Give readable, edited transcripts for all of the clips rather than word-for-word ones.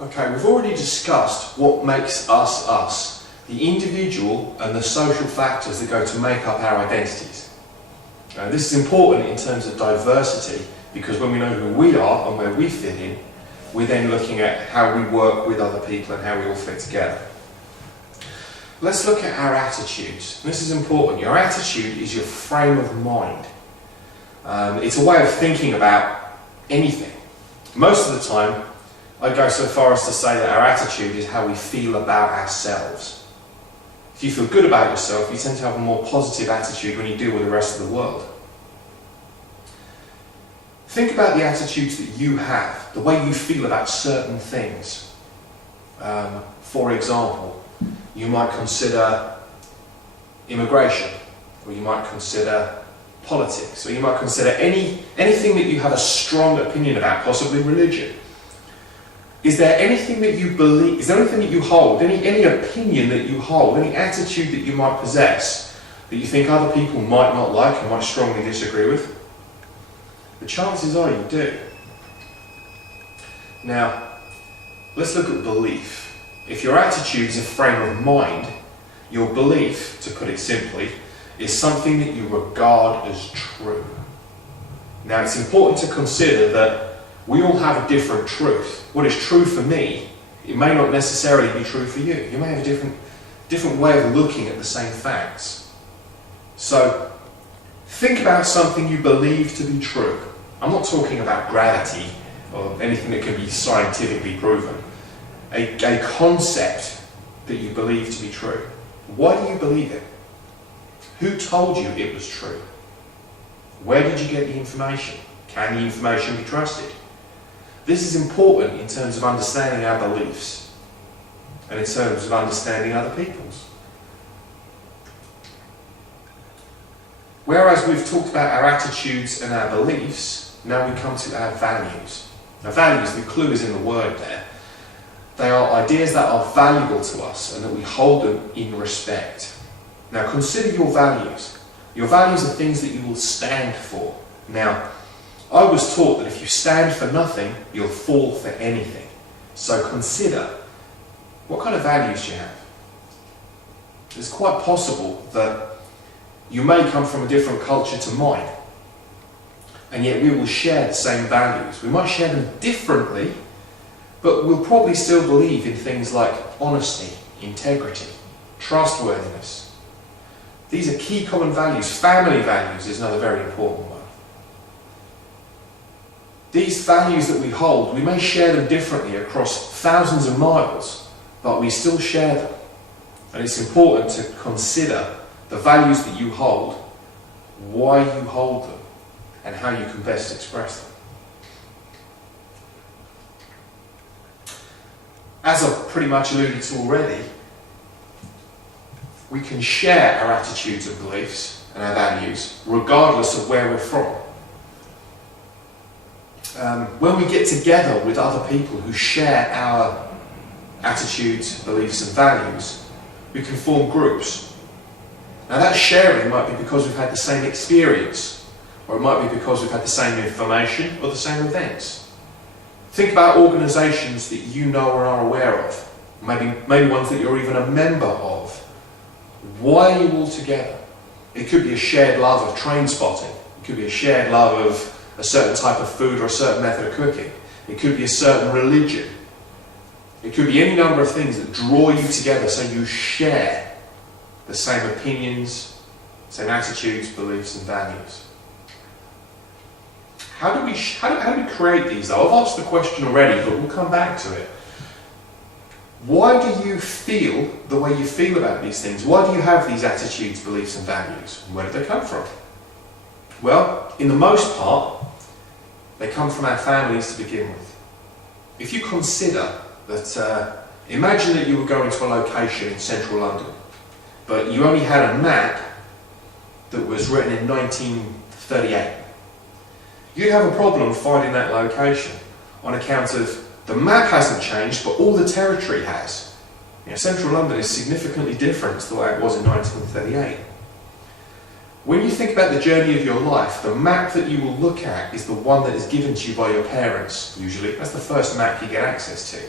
Okay, we've already discussed what makes us us, the individual and the social factors that go to make up our identities. This is important in terms of diversity because when we know who we are and where we fit in, we're then looking at how we work with other people and how we all fit together. Let's look at our attitudes. This is important. Your attitude is your frame of mind. It's a way of thinking about anything. Most of the time, I go so far as to say that our attitude is how we feel about ourselves. If you feel good about yourself, you tend to have a more positive attitude when you deal with the rest of the world. Think about the attitudes that you have, the way you feel about certain things. For example, you might consider immigration, or you might consider politics, or you might consider anything that you have a strong opinion about, possibly religion. Is there anything that you believe, is there anything that you hold, any opinion that you hold, any attitude that you might possess that you think other people might not like and might strongly disagree with? The chances are you do. Now, let's look at belief. If your attitude is a frame of mind, your belief, to put it simply, is something that you regard as true. Now, it's important to consider that we all have a different truth. What is true for me, it may not necessarily be true for you. You may have a different way of looking at the same facts. So, think about something you believe to be true. I'm not talking about gravity or anything that can be scientifically proven. A concept that you believe to be true. Why do you believe it? Who told you it was true? Where did you get the information? Can the information be trusted? This is important in terms of understanding our beliefs and in terms of understanding other people's. Whereas we've talked about our attitudes and our beliefs, now we come to our values. Now values, the clue is in the word there. They are ideas that are valuable to us and that we hold them in respect. Now consider your values. Your values are things that you will stand for. Now, I was taught that if you stand for nothing, you'll fall for anything. So consider, what kind of values do you have? It's quite possible that you may come from a different culture to mine, and yet we will share the same values. We might share them differently, but we'll probably still believe in things like honesty, integrity, trustworthiness. These are key common values. Family values is another very important one. These values that we hold, we may share them differently across thousands of miles, but we still share them. And it's important to consider the values that you hold, why you hold them, and how you can best express them. As I've pretty much alluded to already, we can share our attitudes and beliefs and our values regardless of where we're from. When we get together with other people who share our attitudes, beliefs and values, we can form groups. Now that sharing might be because we've had the same experience, or it might be because we've had the same information or the same events. Think about organisations that you know or are aware of, maybe ones that you're even a member of. Why are you all together? It could be a shared love of train spotting. It could be a shared love of a certain type of food or a certain method of cooking. It could be a certain religion. It could be any number of things that draw you together so you share the same opinions, same attitudes, beliefs and values. How do we create these though? I've asked the question already, but we'll come back to it. Why do you feel the way you feel about these things? Why do you have these attitudes, beliefs and values? Where do they come from? Well, in the most part, they come from our families to begin with. If you consider that, imagine that you were going to a location in central London, but you only had a map that was written in 1938. You'd have a problem finding that location on account of the map hasn't changed, but all the territory has. Central London is significantly different to the way it was in 1938. When you think about the journey of your life, the map that you will look at is the one that is given to you by your parents, usually. That's the first map you get access to.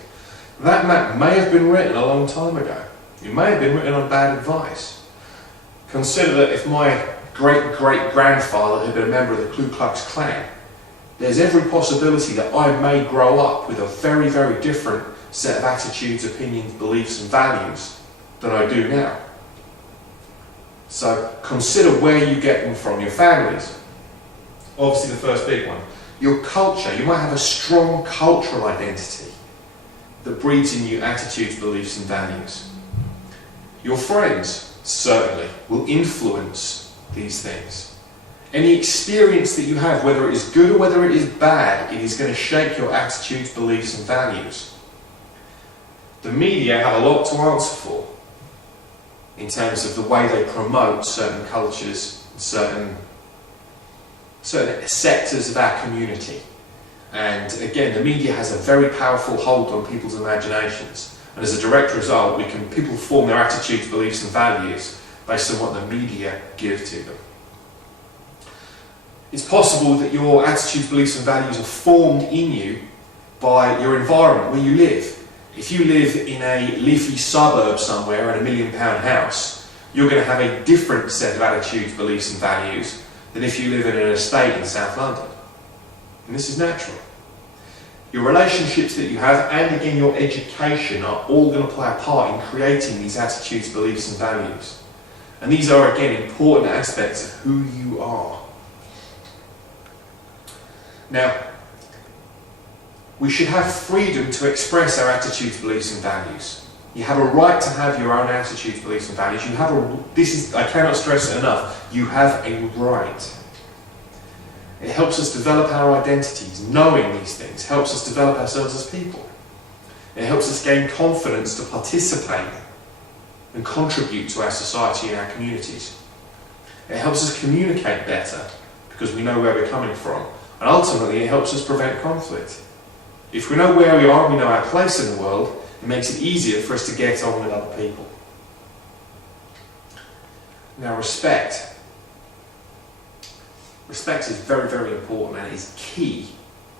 That map may have been written a long time ago. It may have been written on bad advice. Consider that if my great-great-grandfather had been a member of the Ku Klux Klan, there's every possibility that I may grow up with a very, very different set of attitudes, opinions, beliefs and values than I do now. So consider where you get them from. Your families, obviously the first big one. Your culture, you might have a strong cultural identity that breeds in you attitudes, beliefs and values. Your friends, certainly, will influence these things. Any experience that you have, whether it is good or whether it is bad, it is going to shape your attitudes, beliefs and values. The media have a lot to answer for in terms of the way they promote certain cultures, certain sectors of our community. And again, the media has a very powerful hold on people's imaginations. And as a direct result, people form their attitudes, beliefs and values based on what the media give to them. It's possible that your attitudes, beliefs and values are formed in you by your environment, where you live. If you live in a leafy suburb somewhere in a £1 million house, you're going to have a different set of attitudes, beliefs and values than if you live in an estate in South London. And this is natural. Your relationships that you have, and again your education, are all going to play a part in creating these attitudes, beliefs and values. And these are again important aspects of who you are. Now, we should have freedom to express our attitudes, beliefs and values. You have a right to have your own attitudes, beliefs and values. I cannot stress it enough, you have a right. It helps us develop our identities. Knowing these things helps us develop ourselves as people. It helps us gain confidence to participate and contribute to our society and our communities. It helps us communicate better because we know where we're coming from. And ultimately it helps us prevent conflict. If we know where we are and we know our place in the world, it makes it easier for us to get on with other people. Now, respect. Respect is very, very important and is key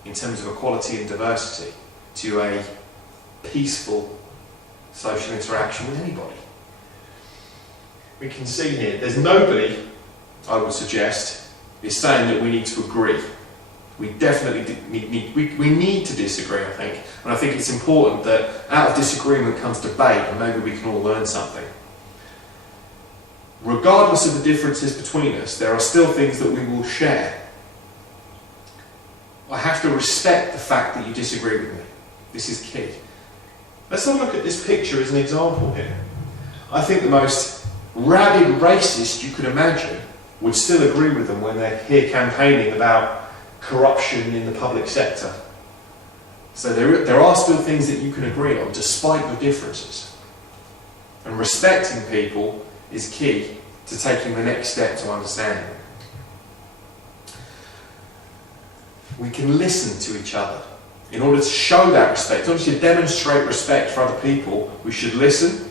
in terms of equality and diversity to a peaceful social interaction with anybody. We can see here, there's nobody, I would suggest, is saying that we need to agree. We definitely need to disagree, I think. And I think it's important that out of disagreement comes debate, and maybe we can all learn something. Regardless of the differences between us, there are still things that we will share. I have to respect the fact that you disagree with me. This is key. Let's have a look at this picture as an example here. I think the most rabid racist you could imagine would still agree with them when they're here campaigning about corruption in the public sector. So there are still things that you can agree on despite your differences. And respecting people is key to taking the next step to understanding them. We can listen to each other. In order to show that respect, in order to demonstrate respect for other people, we should listen